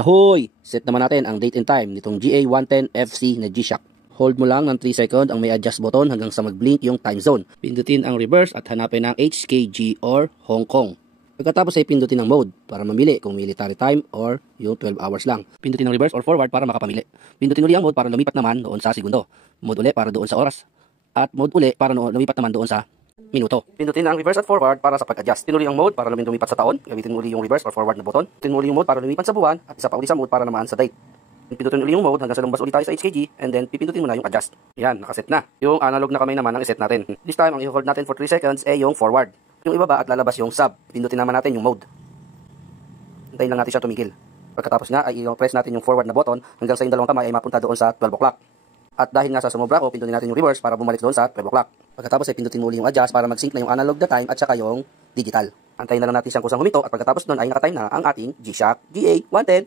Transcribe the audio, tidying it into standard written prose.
Ahoy! Set naman natin ang date and time nitong GA110FC na G-Shock. Hold mo lang ng 3 second ang may adjust button hanggang sa mag-blink yung time zone. Pindutin ang reverse at hanapin ang HKG or Hong Kong. Pagkatapos ay pindutin ang mode para mamili kung military time or yung 12 hours lang. Pindutin ang reverse or forward para makapamili. Pindutin uli ang mode para lumipat naman doon sa segundo. Mode uli para doon sa oras. At mode uli para lumipat naman doon sa minuto. Pindutin ang reverse at forward para sa pag-adjust. Pinuli ang mode para lumipat sa taon. Gamitin muli yung reverse or forward na button. Pindutin muli yung mode para lumipat sa buwan at isa pa uli sa mode para naman sa date. Pindutin uli yung mode hanggang sa lumabas ulit tayo sa HKG and then pipindutin mo na yung adjust. Yan, nakaset na. Yung analog na kamay naman ang iset natin. This time, ang i-hold natin for 3 seconds ay yung forward. Yung ibaba at lalabas yung sub. Pindutin naman natin yung mode. Hintayin lang natin siya tumigil. Pagkatapos nga ay i-press natin yung forward na button hanggang sa yung dalawang kamay ay mapunta doon sa 12 o'clock. At dahil nga sa sumobra ko, pindutin natin yung reverse para bumalik doon sa 12 o'clock. Pagkatapos ay pindutin mo uli yung adjust para mag-sync na yung analog na time at saka yung digital. Antayin na lang natin siyang kusang humito at pagkatapos doon ay nakatime na ang ating G-Shock GA110.